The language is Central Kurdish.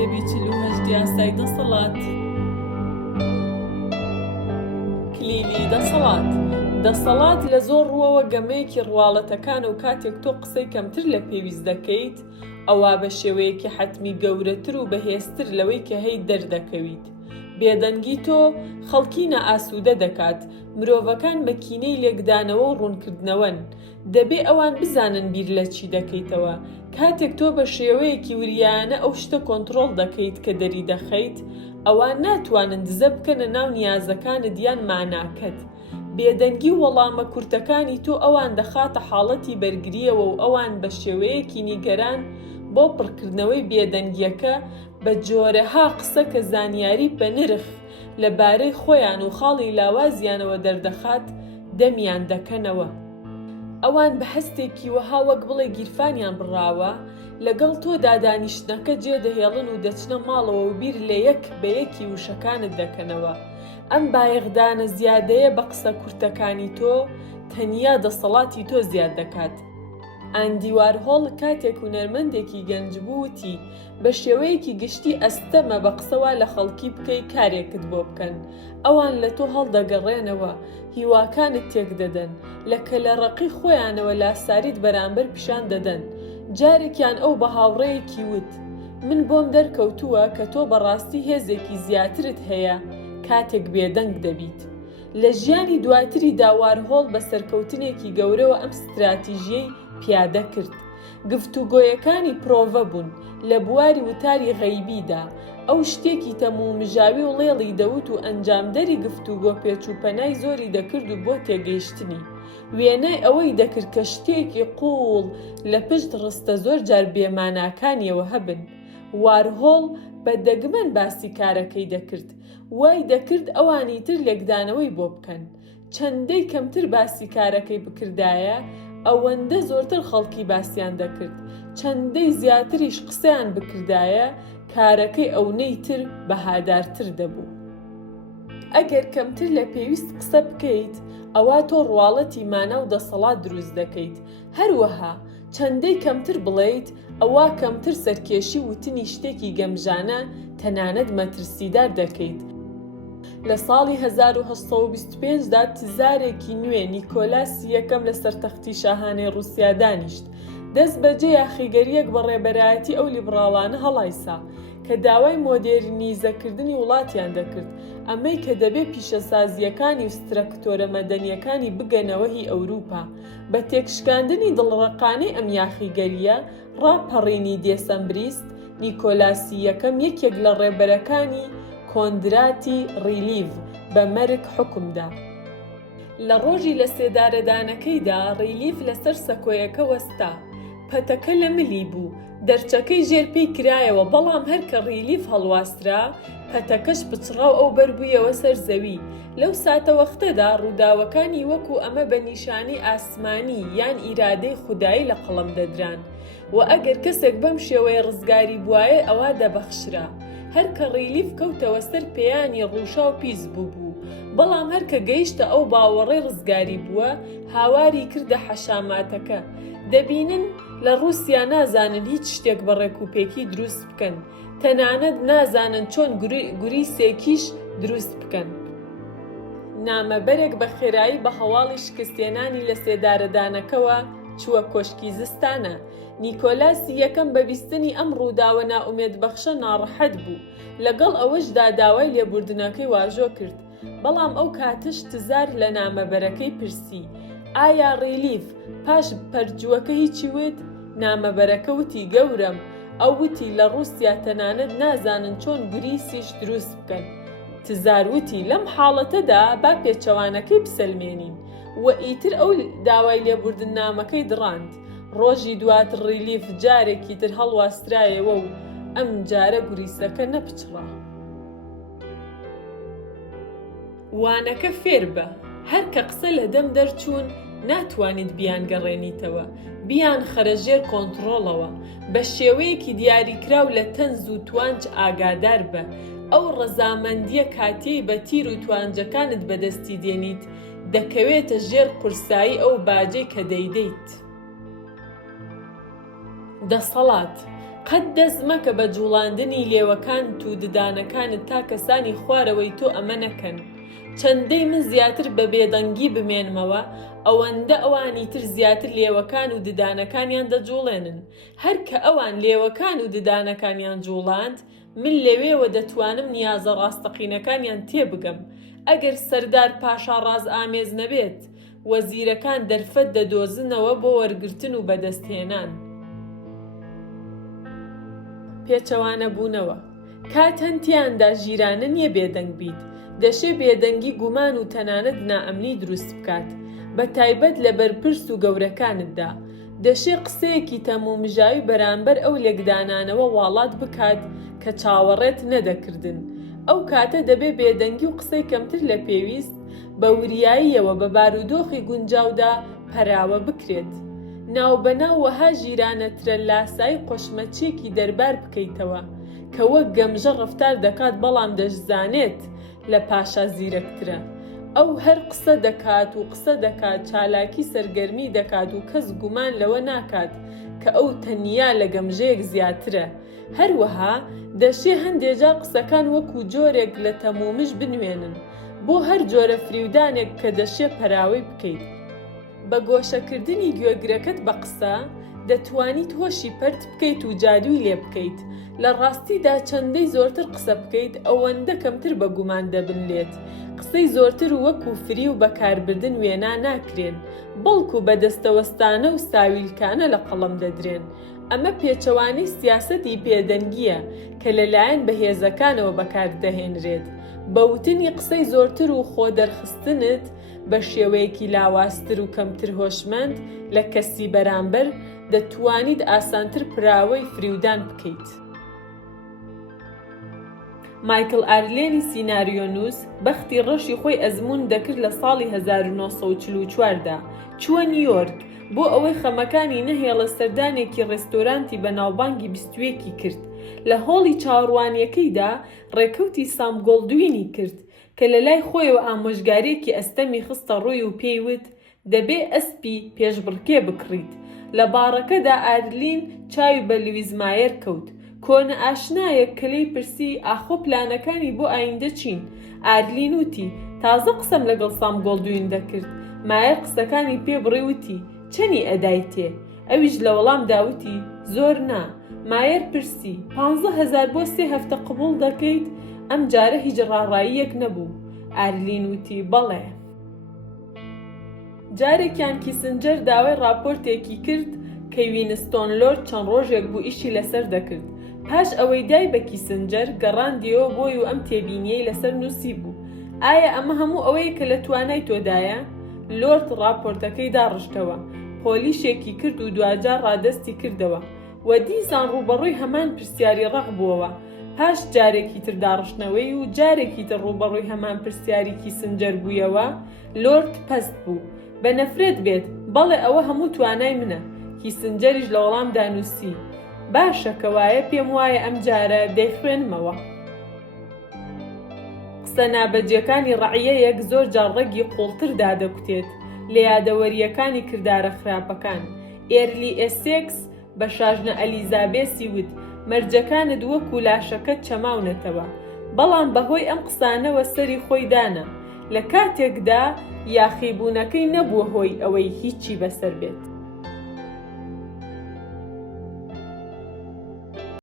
کتێبی 48 یاسای دەسەڵات. کلیلی دەسەڵات. دەسەڵات لە زۆر ڕووەوە گەمەیەکی ڕواڵەتەکانە و کاتێک تۆ قسەی کەمتر لە پێویست دەکەیت، ئەوە بە شێوەیەکی حەتمی گەورەتر و بەهێزتر لەوەی کە هەی دەردەکەویت. بێدەنگی تۆ خەڵکی نائاسوودە دەکات. مرۆڤەکان مەکینەی لێکدانەوە و ڕوونکردنەوەن. دەبێ ئەوان بزانن بیر لە چی دەکەیتەوە. کاتێک تۆ بە شێوەیەکی وریانە ئەو شتە کۆنتڕۆڵ دەکەیت کە دەری دەخەیت، ئەوان ناتوانن دزە بکەنە ناو نیازەکانت یان ماناکەت. بێدەنگی وەڵامە کورتەکانی تۆ ئەوان دەخاتە حاڵەتی بەرگریەوە و ئەوان بە شێوەیەکی نیگەران بۆ پڕکردنەوەی بێدەنگیەکە بە جۆرەها قسە کە زانیاری بە نرخ لەبارەی خۆیان و خاڵی لاوازیانەوە دەردەخات دەمیان دەکەنەوە. ئەوان بە هەستێکی وەها وەک بڵێ گیرفانیان بڕاوە لەگەڵ تۆ دادانیشتنەکە جێدەهێڵن و دەچنە ماڵەوە و بیر لە یەک بە یەکی وشەکانت دەکەنەوە. ئەم بایەغدانە زیادەیە بە قسە کورتەکانی تۆ تەنیا دەسەڵاتی تۆ زیاد دەکات. ئاندی وارهۆڵ کاتێک هونەرمەندێکی گەنج بووتی بە شێوەیەکی گشتی ئەستەمە بە قسەوا لە خەڵکی بکەی کارێکت بۆ بکەن. ئەوان لە تۆ هەڵدەگەڕێنەوە، هیواکانت تێک دەدەن، لە کەلەڕەقی خۆیانەوە لاساریت بەرامبەر پیشان دەدەن. جارێکیان ئەو بە هاوڕێیەکی وت: من بۆم دەرکەوتووە کە تۆ بەڕاستی هێزێکی زیاترت هەیە کاتێک بێدەنگ دەبیت. لە ژیانی دواتری وارهۆڵ بە سەرکەوتنێکی گەورەوە ئەم ستراتیژیەی پیادە کرد. گفتوگۆیەکانی پرۆڤە بوون لە بواری وتاری غەیبیدا. ئەو شتێکی تەموو مژاوی و لێڵی دەوت و ئەنجامدەری گفتوگۆ پێچووپەنای زۆری دەکرد و بۆ تێگەیشتنی وێنەی ئەوەی دەکرد کە شتێکی قوڵ لە پشت ڕستە زۆر جار بێماناکانیەوە هەبن. وارهۆڵ بە دەگمەن باسی کارەکەی دەکرد. وای دەکرد ئەوانی تر لێکدانەوەی بۆ بکەن. چەندەی کەمتر باسی کارەکەی بکردایە، ئەوەندە زۆرتر خەڵکی باسییان دەکرد. چەندەی زیاتریش قسەیان بکردایە، کارەکەی ئەونەی تر بەهادارتر دەبوو. ئەگەر کەمتر لە پێویست قسە بکەیت، ئەوە تۆ ڕواڵەتی مانە و دەسەڵات دروست دەکەیت. هەروەها چەندەی کەمتر بڵێیت، ئەوە کەمتر سەرکێشی وتنی شتێکی گەمژانە تەنانەت مەترسیدار دەکەیت. لە ساڵی 1825دا تزارێکی نوێ نیکۆلاسی یەکەم لە سەرتەختی شاهانەی رووسیا دانیشت. دەست بەجێ یاخیگەریەک بە ڕێبەرایەتی ئەو لیبراڵانە هەڵایسا کە داوای مۆدێرنیزەکردنی وڵاتیان دەکرد، ئەمەی کە دەبێ پیشەسازیەکانی و سترەکتۆرە مەدەنیەکانی بگەنەوە هی ئەوروپا. بە تێکشکاندنی دڵڕەقانەی ئەم یاخیگەریە ڕاپەڕینی دێسەمبریست نیکۆلاسی یەکەم یەکێک لە ڕێبەرەکانی کۆندراتی ڕیلیڤ بە مەرگ حکومدا. لە ڕۆژی لە سێدارەدانەکەیدا ڕیلیڤ لەسەر سەکۆیەکە وەستا. پەتەکە لە ملی بوو، دەرچەکەی ژێر پێی کرایەوە، بەڵام هەرکە ڕیلیڤ هەڵواسترا، پەتەکەش پچڕاو ئەو بەربوویەوە سەر زەوی. لەو ساتە وەختەدا ڕووداوەکانی وەکو ئەمە بە نیشانەی ئاسمانی یان ئیرادەی خودایی لە قەڵەم دەدران و ئەگەر کەسێک بەم شێوەیە ڕزگاری بوایە ئەوە دەبەخشرا. هەرکە ڕیلیڤ کەوتەوە سەر پێیانی ڕووشا و پیس بوو، بەڵام هەرکە گەیشتە ئەو باوەڕەی ڕزگاری بووە، هاواری کردە حەشاماتەکە. دەبینن لە رووسیا نازانن هیچ شتێک بە ڕێکوپێکی دروست بکەن، تەنانەت نازانن چۆن گوریسێکیش دروست بکەن. نامەبەرێک بە خێرایی بە هەواڵی شکستێنانی لە سێدارەدانەکەوە چووە کۆشکی زستانە. نیکۆلاسی یەکەم بە بیستنی ئەم ڕووداوە نائومێدبەخشە ناڕەحەت بوو. لەگەڵ ئەوەشدا داوای لێبوردنەکەی واژۆ کرد، بەڵام ئەو کاتش تزار لە نامەبەرەکەی پرسی: ئایا ڕیلیڤ پاش پەرجووەکە هیچی وت؟ نامەبەرەکە وتی: گەورم. ئەو وتی لە رووسیا تەنانەت نازانن چۆن گوریسیش دروست بکەن. تزار وتی: لەم حاڵەتەدا با پێچەوانەکەی بسەلمێنین. و ئیتر ئەو داوای لێبوردن نامەکەی دڕاند. ڕۆژی دواتر ڕیلیڤ جارێکی تر هەڵواسترایەوە و ئەم جارە گوریسەکە نەپچڕا. وانەکە فێر بە، هەر کە قسە لە دەم دەرچوون ناتوانیت بیان گەڕێنیتەوە، بیان خەرەژێر کۆنتڕۆڵەوە. بە شێوەیەکی دیاریکراو لە تەنز و توانج ئاگادار بە. ئەو ڕەزامەندیە کاتێی بە تیر و توانجەکانت بەدەستی دێنیت دەکەوێتە ژێر قورسایی ئەو باجەی کە دەیدەیت. دەسەڵات. قەت دەست مەکە بە جوڵاندنی لێوەکان و ددانەکانت تا کەسانی خوارەوەی تۆ ئەمە نەکەن. چەندەی من زیاتر بە بێدەنگی بمێنمەوە، ئەوەندە ئەوانی تر زیاتر لێوەکان و ددانەکانیان دەجوڵێنن. هەر کە ئەوان لێوەکان و ددانەکانیان جوڵاند، من لەوێوە دەتوانم نیازە ڕاستەقینەکانیان تێبگەم. ئەگەر سەردار پاشا ڕاز ئامێز نەبێت، وەزیرەکان دەرفەت دەدۆزنەوە بۆ وەرگرتن و بەدەستهێنان. پێچەوانە بوونەوە. کات هەنتیاندا ژیرانە نییە بێدەنگ بیت، دەشێ بێدەنگی گومان و تەنانەت نائەمنی دروست بکات، بە تایبەت لە بەرپرس و گەورەکانتدا. دەشێ قسەیەکی تەمومژاوی بەرامبەر ئەو لێکدانانەوە واڵات بکات کە چاوەڕێت نەدەکردن. ئەو کاتە دەبێ بێدەنگی و قسەی کەمتر لە پێویست بە وریاییەوە بە بارودۆخی گونجاودا پەراوە بکرێت. ناوبەناو وەها ژیرانە ترەلاسایی قۆشمەچێکی دەربار بکەیتەوە کە وەک گەمژە ڕەفتار دەکات بەڵام دەشزانێت لە پاشا زیرەکترە. ئەو هەر قسە دەکات و قسە دەکات، چالاکی سەرگەرمی دەکات و کەس گومان لەوە ناکات کە ئەو تەنیا لە گەمژەیەک زیاترە. هەروەها دەشێ هەندێجا قسەکان وەکو جۆرێک لە تەمومش بنوێنن بۆ هەر جۆرە فریودانێک کە دەشێ پەراوەی بکەیت. بە گۆشەکردنی گوێگرەکەت بە قسە دەتوانیت هۆشی پەرت بکەیت و جادووی لێ بکەیت. لە ڕاستیدا چەندەی زۆرتر قسە بکەیت ئەوەندە کەمتر بە گومان دەبنلێت. قسەی زۆرتر وەکو فری و بەکاربردن وێنا ناکرێن، بەڵکو بەدەستەوەستانە و ساویلکانە لە قەڵەم دەدرێن. ئەمە پێچەوانەی سیاسەتی پێدەنگیە کە لەلایەن بەهێزەکانەوە بەکاردەهێنرێت. بەوتنی قسەی زۆرتر و خۆ دەرخستنت بە شێوەیەکی لاوازتر و کەمتر هۆشمەند لە کەسی بەرامبەر دەتوانیت ئاسانتر پراوەی فریودان بکەیت. مایکل ئارلێنی سیناریۆنووس بەختی ڕەشی خۆی ئەزمون دەکرد لە ساڵی 1944دا. چووە نیویۆرک بۆ ئەوەی خەمەکانی نەهێڵە سەردانێکی ڕێستۆرانتی بەناوبانگی 21 کرد. لە هۆڵی چاوەڕوانیەکەیدا ڕێکەوتی سام گۆڵدوینی کرد کە لە لای خۆیەوە ئامۆژگارێکی ئەستەمی خستە ڕووی و پێیوت دەبێ ئەسپی پێشبڕکێ بکڕیت. لە باڕەکەدا ئارلین چاوی بە لویز مایر کەوت، کۆنە ئاشنایەک کە لێی پرسی ئاخۆ پلانەکانی بۆ ئایندە چین. ئارلین وتی تازە قسەم لەگەڵ سام گۆڵدوین دەکرد. مایر قسەکانی پێ بڕی وتی چەنی ئەدای تێ؟ ئەویش لە وەڵام داوتی زۆر نا. مایر پرسی 15,000 بۆ 3 هەفتە قبول دەکەیت؟ ئەم جارە هیچ ڕاڕاییەک نەبوو. ئارلین وتی بەڵێ. جارێکیان کیسنجەر داوای راپۆرتێکی کرد کە وینستۆن لۆرد چەند ڕۆژێک بوو ئیشی لەسەر دەکرد. پاش ئەوەی دای بە کیسنجەر گەڕاندیەوە بۆی و ئەم تێبینیەی لەسەر نووسی بوو. ئایا ئەمە هەموو ئەوەیە کە لە توانای تۆدایە؟ لۆرد راپۆرتەکەی داڕشتەوە، پۆلیشێکی کرد و دوجار ڕادەستی کردەوە و دیسان ڕوبەڕووی هەمان پرسیاری ڕەق بووەوە. پاش جارێکی تر داڕشتنەوەی و جارێکی تر ڕوبەڕووی هەمان پرسیاری کیسنجەر بوویەوە، لۆرد پەست بوو. بە نەفرێت بێت بەڵێ ئەوە هەموو توانای منە. کیسنجەریش لە وەڵام دانووسی باشە کەوایە پێم وایە ئەم جارە دەیخوێنمەوە. قسە نابەجیەکانی ڕەعیەیەک زۆر جار ڕەگی قوڵتردا دەکوتێت لە یادەوەریەکانی کردارە خراپەکان. ئێرلی ئێسێکس بە شاژنە ئەلیزابێسی وت مەرجەکانت وەکو لاشەکەت چەماونەتەوە، بەڵام بەهۆی ئەم قسانەوە سەری خۆی دانا. لە کاتێکدا یاخیبوونەکەی نەبووە هۆی ئەوەی هیچی بەسەر بێت.